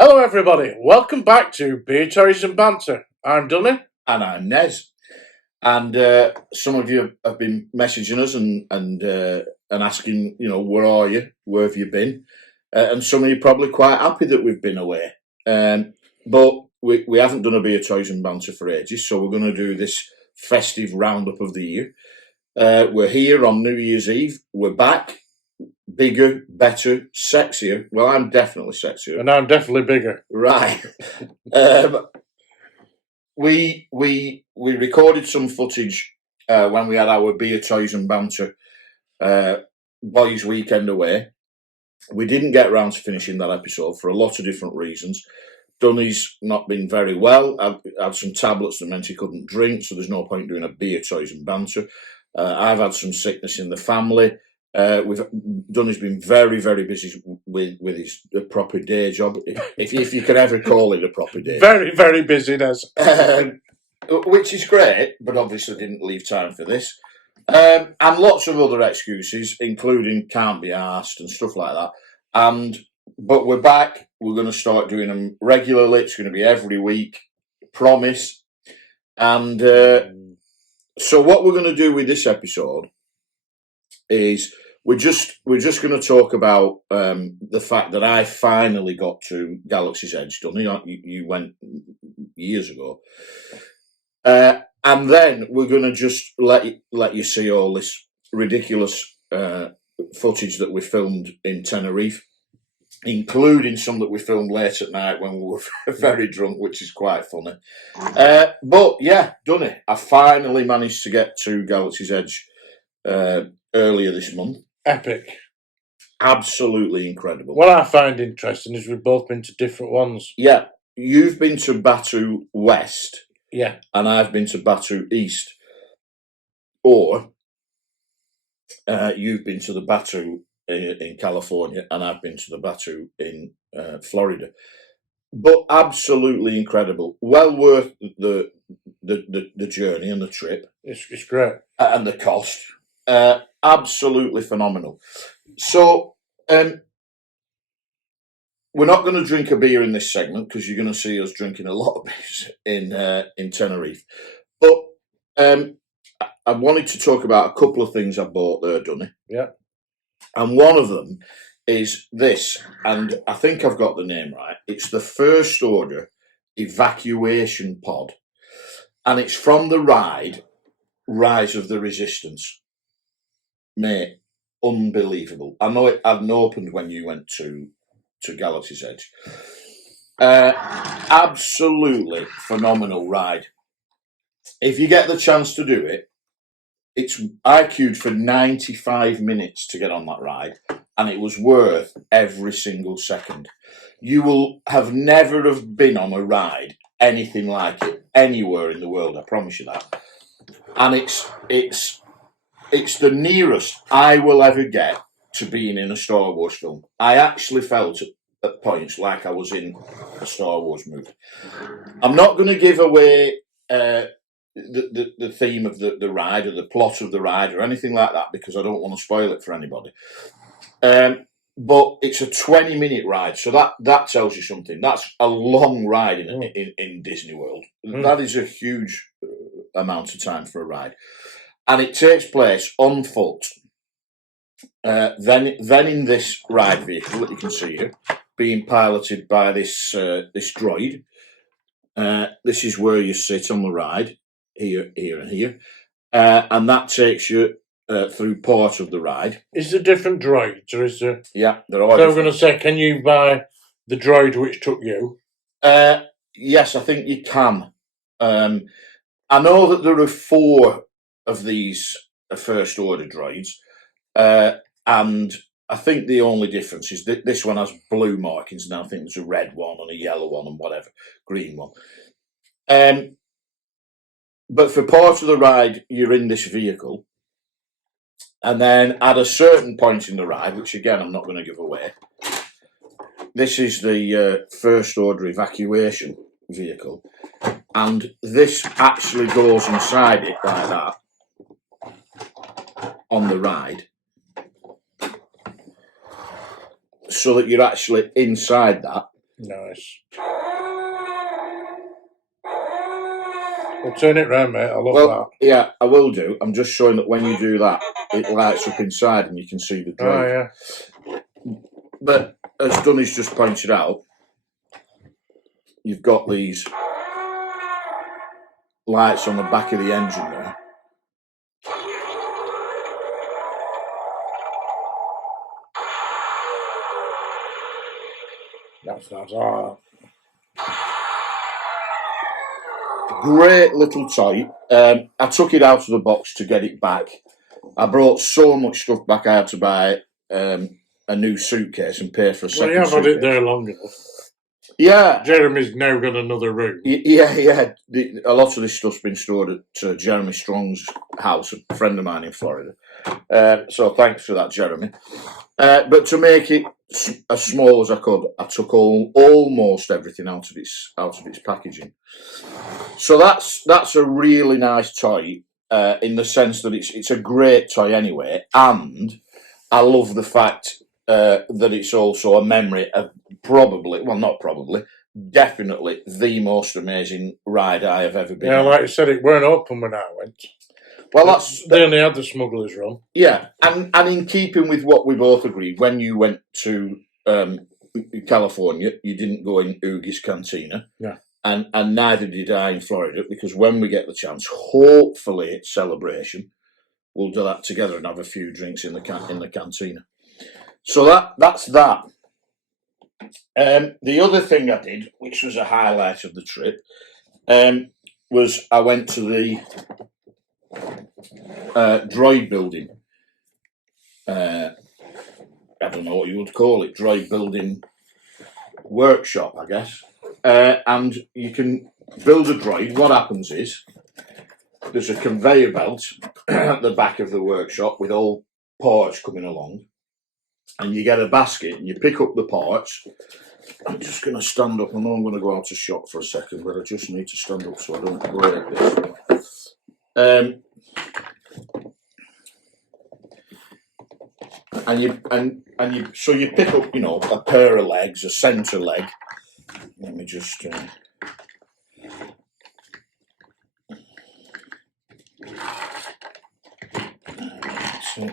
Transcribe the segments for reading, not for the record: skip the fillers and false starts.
Hello, everybody. Welcome back to Beer Toys and Banter. I'm Dunny. And I'm Nez. And some of you have been messaging us and asking, where are you? Where have you been? And some of you are probably quite happy that we've been away. But we haven't done a Beer Toys and Banter for ages, so we're going to do this festive roundup of the year. We're here on New Year's Eve. We're back. Bigger, better, sexier. Well, I'm definitely sexier. And I'm definitely bigger. Right. We recorded some footage when we had our Beer Toys and Banter boys' weekend away. We didn't get around to finishing that episode for a lot of different reasons. Dunny's not been very well. I've had some tablets that meant he couldn't drink, so there's no point doing a Beer Toys and Banter. I've had some sickness in the family. Dunny's been very, very busy with his proper day job, if you can ever call it a proper day. Very, very busy, Nez. Which is great, but obviously didn't leave time for this. And lots of other excuses, including can't be asked and stuff like that. But we're back. We're going to start doing them regularly. It's going to be every week. Promise. And so what we're going to do with this episode is we're just going to talk about the fact that I finally got to Galaxy's Edge. Dunny, you went years ago. And then we're going to just let you see all this ridiculous footage that we filmed in Tenerife, including some that we filmed late at night when we were very drunk, which is quite funny. But yeah, Dunny, I finally managed to get to Galaxy's Edge earlier this month. Epic. Absolutely incredible. What I find interesting is we've both been to different ones. Yeah, you've been to Batu West. Yeah. And I've been to Batu East. Or you've been to the Batu in California, and I've been to the Batu in Florida. But absolutely incredible. Well worth the journey and the trip. It's great. And the cost. Absolutely phenomenal. So we're not going to drink a beer in this segment because you're going to see us drinking a lot of beers in Tenerife. But I wanted to talk about a couple of things I bought there, Dunny. Yeah. And one of them is this, and I think I've got the name right. It's the First Order Evacuation Pod. And it's from the ride Rise of the Resistance. Mate, unbelievable. I know it hadn't opened when you went to Galaxy's Edge. Absolutely phenomenal ride. If you get the chance to do it, I queued for 95 minutes to get on that ride, and it was worth every single second. You will have never have been on a ride anything like it anywhere in the world, I promise you that. And it's the nearest I will ever get to being in a Star Wars film. I actually felt at points like I was in a Star Wars movie. I'm not going to give away the theme of the ride or the plot of the ride or anything like that because I don't want to spoil it for anybody. But it's a 20-minute ride, so that tells you something. That's a long ride in Disney World. That is a huge amount of time for a ride. And it takes place on foot. Then in this ride vehicle that you can see here, being piloted by this droid. This is where you sit on the ride, here, and here. And that takes you through part of the ride. Is there different droids, or is there... Yeah, there are. So I'm going to say, can you buy the droid which took you? Yes, I think you can. I know that there are 4 of these First Order droids, and I think the only difference is that this one has blue markings, and I think there's a red one and a yellow one and whatever, green one. But for part of the ride, you're in this vehicle, and then at a certain point in the ride, which again I'm not going to give away, this is the First Order evacuation vehicle, and this actually goes inside it like that on the ride, so that you're actually inside that. Nice. Well, turn it round, mate. I love Well, that. yeah, I will do. I'm just showing that when you do that, it lights up inside and you can see the droid. Oh, yeah. But as Dunny's just pointed out, you've got these lights on the back of the engine there. That's nice. Oh. Great little toy. I took it out of the box to get it back. I brought so much stuff back. I had to buy a new suitcase and pay for a second Well, you have had suitcase. it there long enough. Yeah. Jeremy's now got another room. Yeah. A lot of this stuff's been stored at Jeremy Strong's house, a friend of mine in Florida. So thanks for that, Jeremy. But to make it as small as I could, I took almost everything out of its packaging. So that's a really nice toy in the sense that it's a great toy anyway, and I love the fact that it's also a memory of definitely the most amazing ride I have ever been on. Yeah, like you said, it weren't open when I went. Well, they only had the smuggler's run. Yeah, and in keeping with what we both agreed, when you went to California, you didn't go in Oogie's Cantina. Yeah. And neither did I in Florida, because when we get the chance, hopefully it's Celebration, we'll do that together and have a few drinks in the cantina. So that's that. The other thing I did, which was a highlight of the trip, was I went to the Droid Building. I don't know what you would call it, Droid Building workshop, I guess. And you can build a droid. What happens is there's a conveyor belt at the back of the workshop with all parts coming along, and you get a basket and you pick up the parts. I'm just going to stand up. I know I'm going to go out of shot for a second, but I just need to stand up so I don't break this. So you pick up, a pair of legs, a centre leg. Let me just. That's it.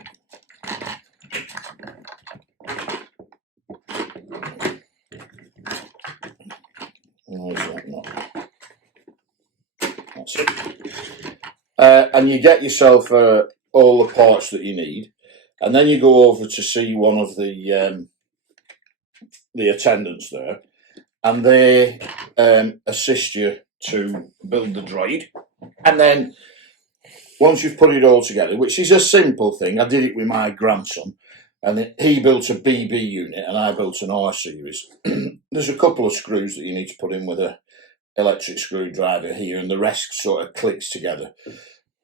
Why is that not? That's it. And you get yourself all the parts that you need, and then you go over to see one of the attendants there, and they assist you to build the droid. And then once you've put it all together, which is a simple thing, I did it with my grandson, and he built a BB unit and I built an R series. There's a couple of screws that you need to put in with an electric screwdriver here, and the rest sort of clicks together.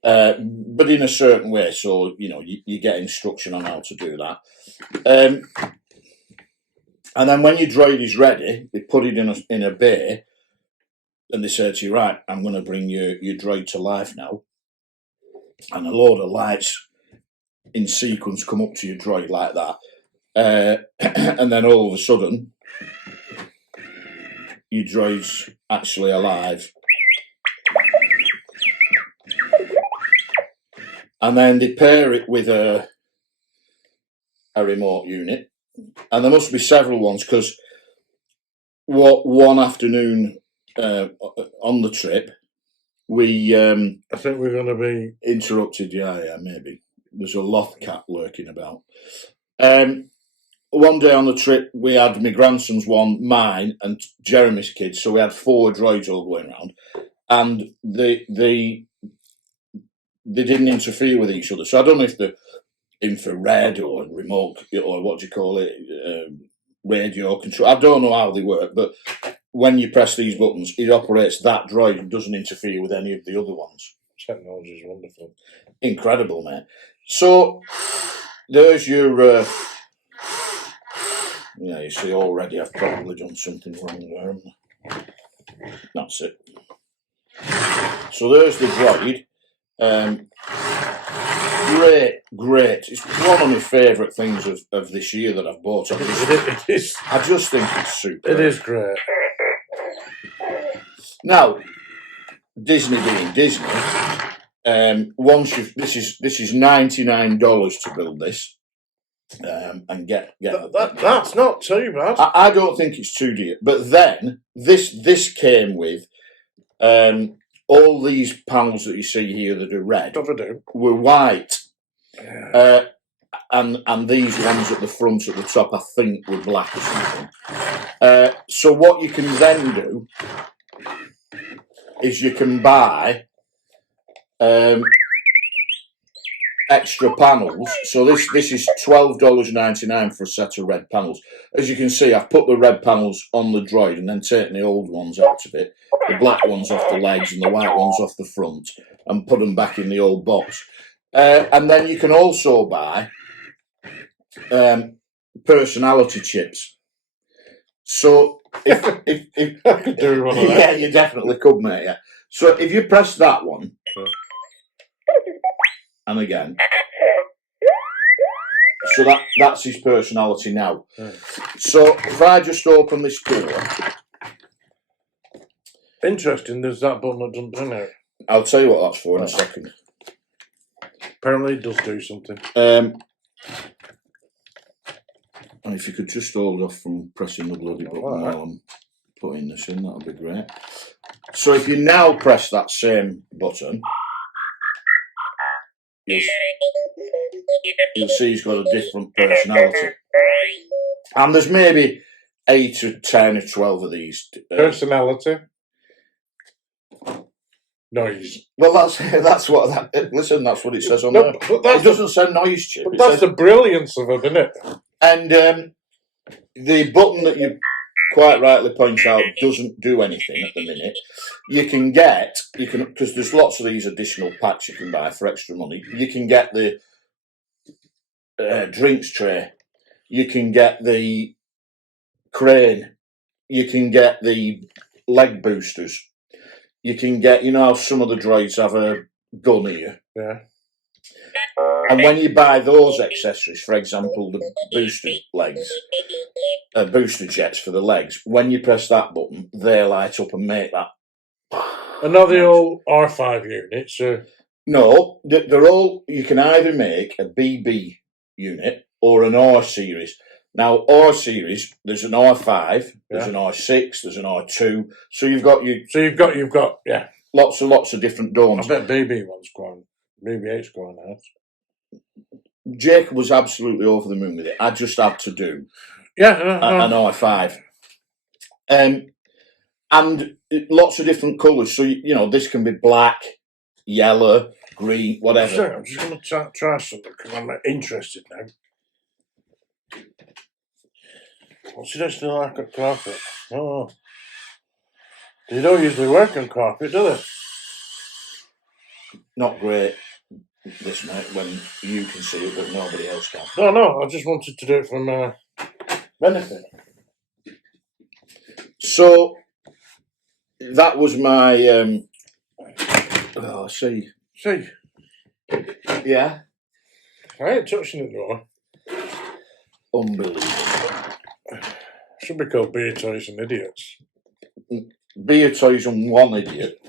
But in a certain way, so you get instruction on how to do that. And then when your droid is ready, they put it in a bay, and they say to you, right, I'm going to bring your droid to life now. And a load of lights in sequence come up to your droid like that. And then all of a sudden, your droid's actually alive. And then they pair it with a remote unit. And there must be several ones, because one afternoon on the trip, we I think we're going to be interrupted. Yeah, maybe there's a loth cat lurking about. One day on the trip, we had my grandson's one, mine, and Jeremy's kids. So we had 4 droids all going around, and they didn't interfere with each other. So I don't know if the infrared or remote, or what do you call it, radio control. I don't know how they work, but when you press these buttons, it operates that droid and doesn't interfere with any of the other ones. Technology is wonderful. Incredible, man. So there's your. You see, already I've probably done something wrong there. That's it. So there's the droid. great. It's one of my favourite things of this year that I've bought. It is. I just think it's super. It is great. Now, Disney being Disney, once you this is $99 to build this, and get that's not too bad. I don't think it's too dear. But then this came with all these panels that you see here that are red were white, and these ones at the front at the top I think were black or something. So what you can then do is you can buy extra panels. So this is $12.99 for a set of red panels. As you can see, I've put the red panels on the droid and then taken the old ones out of it, the black ones off the legs and the white ones off the front, and put them back in the old box. And then you can also buy personality chips. So if I could do one of that. Yeah, you definitely could, mate. Yeah. So if you press that one, and again, so that's his personality now. So if I just open this door, interesting. There's that button that doesn't turn out. I'll tell you what that's for in a second. Apparently, it does do something. And if you could just hold off from pressing the bloody button while I'm putting this in, that'll be great. So if you now press that same button, you'll see he's got a different personality. And there's maybe 8 or 10 or 12 of these. Personality. Noise. Well, that's what listen. That's what it says on there. It doesn't say noise chip. But that's the brilliance of it, isn't it? And the button that you quite rightly point out doesn't do anything at the minute. You can because there's lots of these additional packs you can buy for extra money. You can get the drinks tray. You can get the crane. You can get the leg boosters. You can get, how some of the droids have a gun here. Yeah. And when you buy those accessories, for example, the booster legs, booster jets for the legs, when you press that button, they light up and make that. And not the old R5 units. No, they're all. You can either make a BB unit or an R series. Now, R series, there's an R5, there's an R6, there's an R2. So you've got yeah, lots of different domes. I bet BB one's going. BB8's going out. Jacob was absolutely over the moon with it. I just had to do an R5. And lots of different colours. So, this can be black, yellow, green, whatever. I'm just going to try something because I'm interested now. What's it actually like on carpet? Oh. They don't usually work on carpet, do they? Not great, this mate, when you can see it but nobody else can. No, I just wanted to do it for my benefit. So that was my see. Yeah. I ain't touching it though. Unbelievable. Should be called Beer Toys and Idiots. Beer Toys and One Idiot.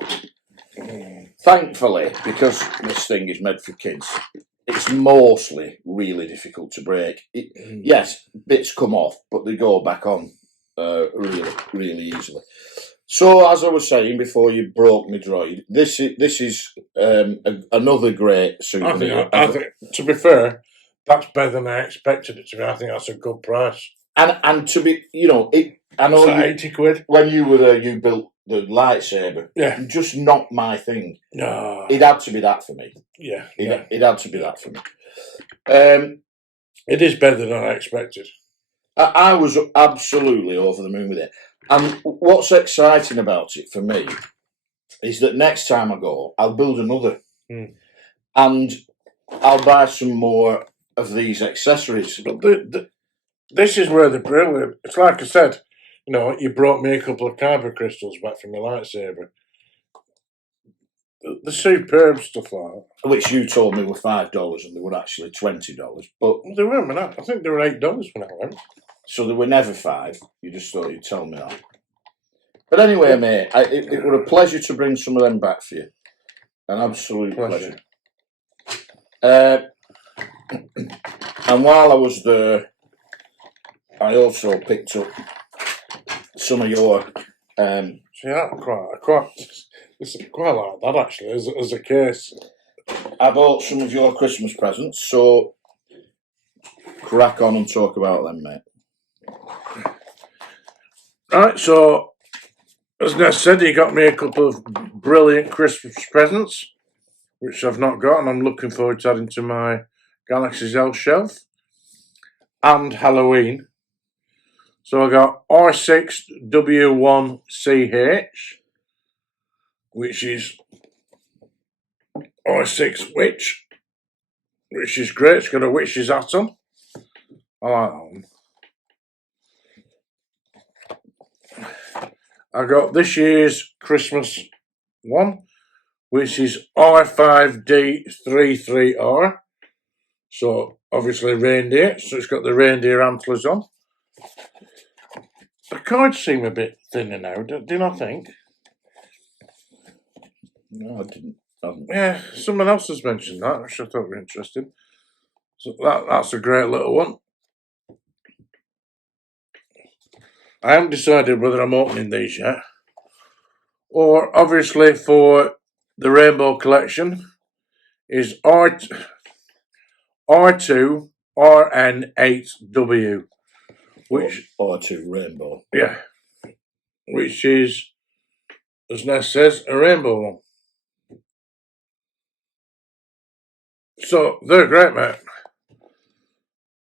Thankfully, because this thing is made for kids, it's mostly really difficult to break. Yes, bits come off, but they go back on really, really easily. So, as I was saying before you broke my droid, this is another great souvenir. I think, to be fair, that's better than I expected it to be. I think that's a good price. And to be, I know it's like £80. When you were there, you built the lightsaber. Yeah. Just not my thing. No. It had to be that for me. Yeah. It had to be that for me. It is better than I expected. I was absolutely over the moon with it. And what's exciting about it for me is that next time I go, I'll build another. And I'll buy some more of these accessories. But this is where they're brilliant. It's like I said, you brought me a couple of kyber crystals back from your lightsaber. the superb stuff like that. which you told me were $5 and they were actually $20. But They weren't. When I think they were $8 when I went. so they were never 5. You just thought you'd tell me that. But anyway, mate, it were a pleasure to bring some of them back for you. An absolute pleasure. And while I was there, I also picked up some of your. See, I quite like that actually as a case. I bought some of your Christmas presents, so crack on and talk about them, mate. Right, so as Ness said, he got me a couple of brilliant Christmas presents, which I've not got, and I'm looking forward to adding to my Galaxy's Edge shelf. And Halloween. So I got R6W1CH, which is R6 Witch, which is great. It's got a witch's hat on. I like that one. I got this year's Christmas one, which is R5D33R. So obviously reindeer. So it's got the reindeer antlers on. The cards seem a bit thinner now, do you not think? No, I didn't. Yeah, someone else has mentioned that, which I thought were interesting. So that's a great little one. I haven't decided whether I'm opening these yet. Or obviously for the Rainbow Collection is R2RN8W. Which R2 Rainbow. Yeah. Which is, as Ness says, a rainbow one. So they're great, mate.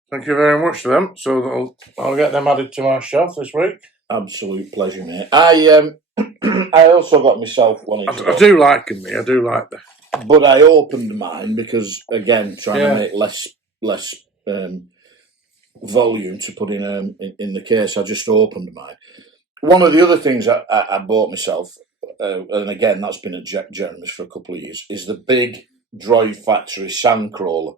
Thank you very much to them. So I'll get them added to my shelf this week. Absolute pleasure, mate. I also got myself one of these. I do like them, mate. I do like them. But I opened mine because, again, trying to make less volume to put in the case. I just opened mine. One of the other things I bought myself, and again, that's been at Jeremy's for a couple of years, is the big Droid Factory Sandcrawler,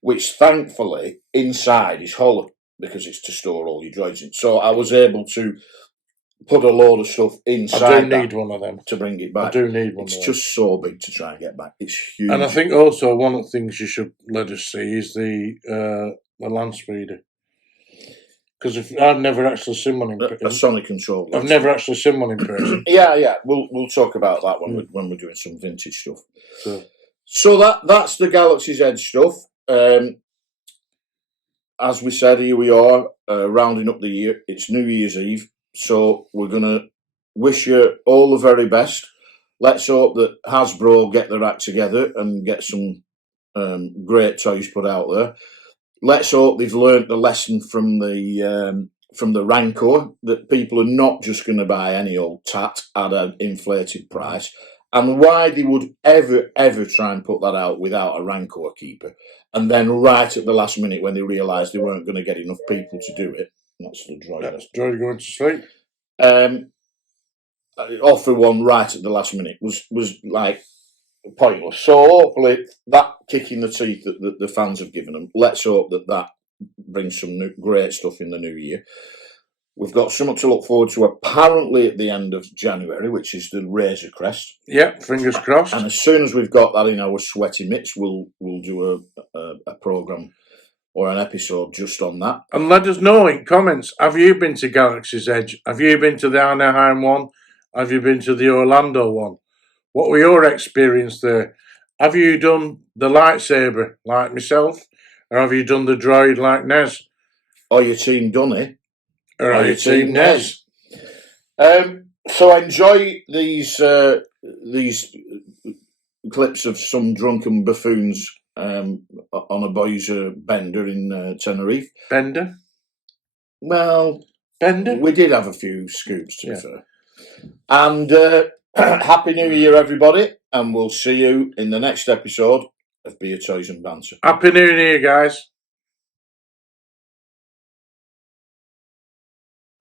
which thankfully inside is hollow because it's to store all your droids in. So I was able to put a load of stuff inside. I do need one of them to bring it back. I do need one. It's just so big to try and get back. It's huge. And I think also one of the things you should let us see is the land speeder. Because I've never actually seen one in person. A sonic control. I've never actually seen one in person. Yeah. We'll talk about that when we're doing some vintage stuff. So that's the Galaxy's Edge stuff. As we said, here we are rounding up the year. It's New Year's Eve, so we're gonna wish you all the very best. Let's hope that Hasbro get their act together and get some great toys put out there. Let's hope they've learnt the lesson from the Rancor, that people are not just going to buy any old tat at an inflated price, and why they would ever try and put that out without a Rancor keeper, and then right at the last minute when they realised they weren't going to get enough people to do it. That's the droid. That's droid going to sleep. Offer one right at the last minute was like pointless. So hopefully that kick in the teeth that the fans have given them, let's hope that brings some great stuff in the new year. We've got something to look forward to apparently at the end of January, which is the Razor Crest. Yep, fingers crossed. And as soon as we've got that in our sweaty mitts, we'll do a programme or an episode just on that. And let us know in comments, have you been to Galaxy's Edge? Have you been to the Anaheim one? Have you been to the Orlando one? What were your experience there? Have you done the lightsaber like myself? Or have you done the droid like Nez? Are you team Dunny? Or are you team Nez? So enjoy these clips of some drunken buffoons on a boys' bender in Tenerife. Bender? Well, Bender? We did have a few scoops, to be fair. And Happy New Year, everybody, and we'll see you in the next episode of Beer, Toys and Banter. Happy New Year, guys.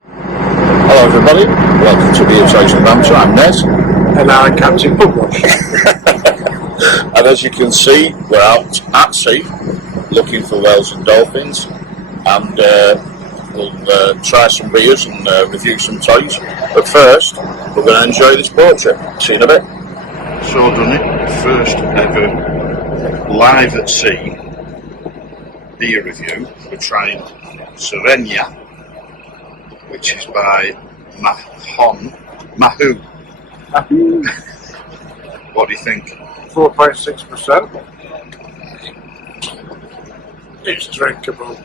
Hello, everybody. Welcome to Beer, Toys and Banter. I'm Nez. And I'm Captain Pugwash. And as you can see, we're out at sea looking for whales and dolphins, and we'll try some beers and review some toys. But first, we're going to enjoy this boat trip. See you in a bit. So done it. First ever live at sea beer review. We're trying Serenia, which is by Mahu. What do you think? 4.6%. It's drinkable.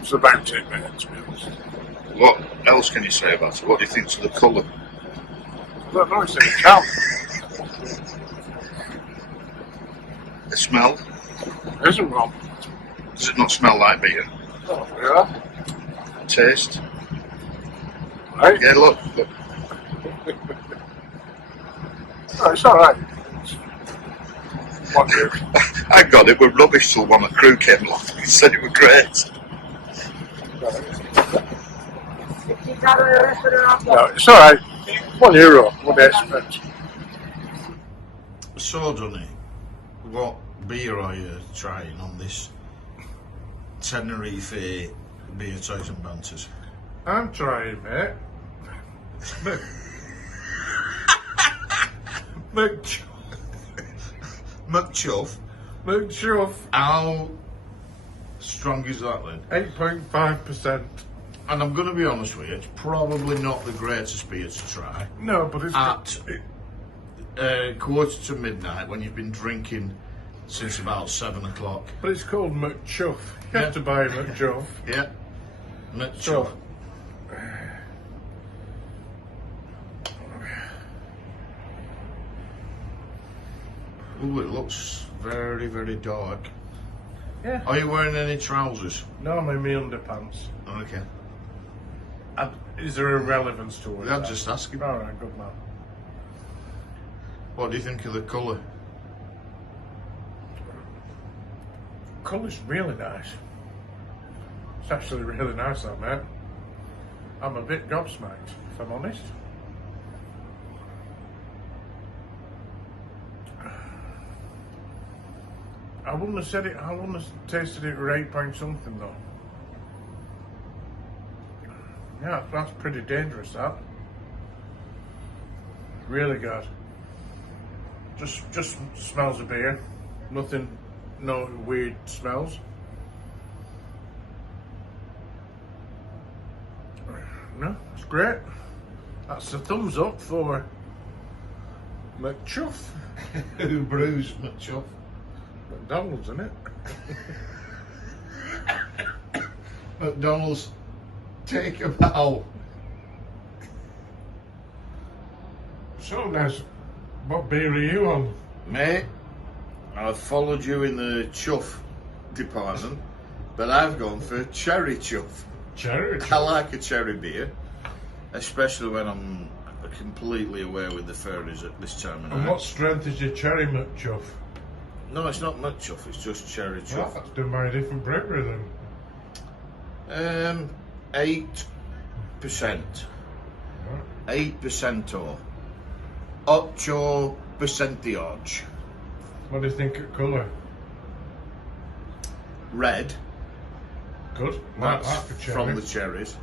It's about it, mate, to be honest. What else can you say about it? What do you think to the colour? I don't know, it's in a can. The smell? There isn't one. Does it not smell like beer? Oh, yeah. Taste? Right? Yeah, look. Oh, it's alright. What do you? I got it, we're rubbish till one of the crew came along. He said it was great. No, it's alright. €1, what do you expect? So, Dunny, what beer are you trying on this Tenerife beer toys and banters? I'm trying, mate. McChuff. McChuff. How strong is that then? 8.5%. And I'm going to be honest with you, it's probably not the greatest beer to try No, but it's at quarter to midnight when you've been drinking since about 7 o'clock. But it's called McChuff. You have to buy a McChuff. Yeah, McChuff. So, Ooh, it looks very, very dark. yeah. Are you wearing any trousers? No, I'm in my underpants. Okay. Is there a relevance to it? I'm just asking. Alright, good man. What do you think of the colour? Colour's really nice. It's actually really nice, that, mate. I'm a bit gobsmacked, if I'm honest. I wouldn't have said it, I wouldn't have tasted it with 8 point something though. Yeah, that's pretty dangerous, that. Really good. Just smells of beer. Nothing, no weird smells. No, it's great. That's a thumbs up for McChuff. Who brews McChuff? McDonald's, isn't it? McDonald's, take a bow. So nice. What beer are you on? Mate, I've followed you in the chuff department, but I've gone for cherry chuff. Cherry. I like a cherry beer, especially when I'm completely away with the fairies at this time of night. And what strength is your cherry McChuff? No, it's not McChuff, it's just cherry Well, chuff. that's done by a different brewery then. 8%. Right. 8% or 8%. What do you think of colour? Red. Good. Like That's that for cherry. from the cherries.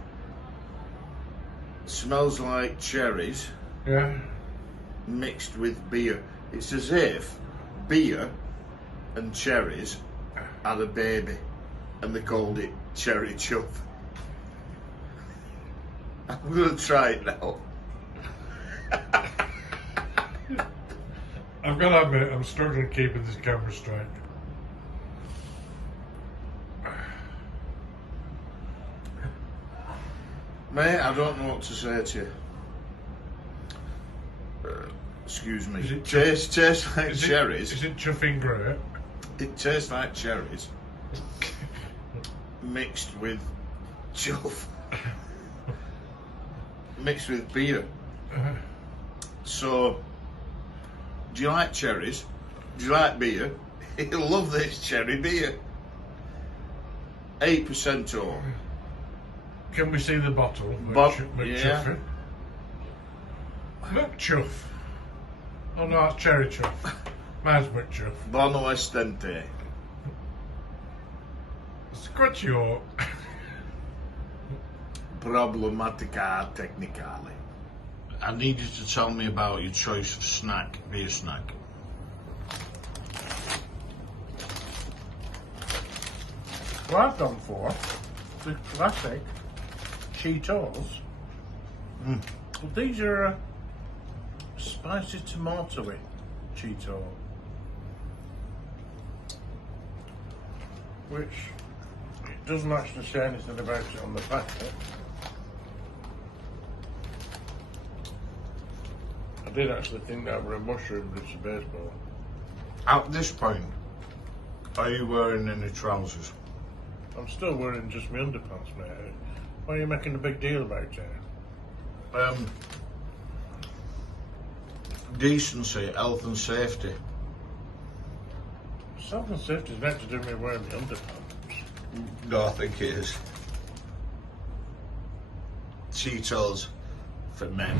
Smells like cherries Yeah. mixed with beer. It's as if beer and cherries had a baby and they called it cherry chuff. I'm going to try it now. I've got to admit, I'm struggling keeping this camera straight. Mate, I don't know what to say to you. Excuse me. Is it Tastes like cherries. Is it chuffing great? It tastes like cherries mixed with chuff, mixed with beer. So, do you like cherries? Do you like beer? You'll love this cherry beer. 8% or. Can we see the bottle? Yeah. McChuff. Oh no, that's cherry chuff. Mine's Witcher. Bono estente. Scratchio. Problematica technicale. I need you to tell me about your choice of snack, beer snack. What I've gone for the classic Cheetos. Mm. Well, these are spicy tomatoey Cheeto, which it doesn't actually say anything about it on the packet. I did actually think that were a mushroom, but it's a baseball. At this point, are you wearing any trousers? I'm still wearing just my underpants, mate. Why are you making a big deal about it? Decency, health and safety. Health and safety is meant to do me wearing my underpants. No, I think it is. Cheetos for men.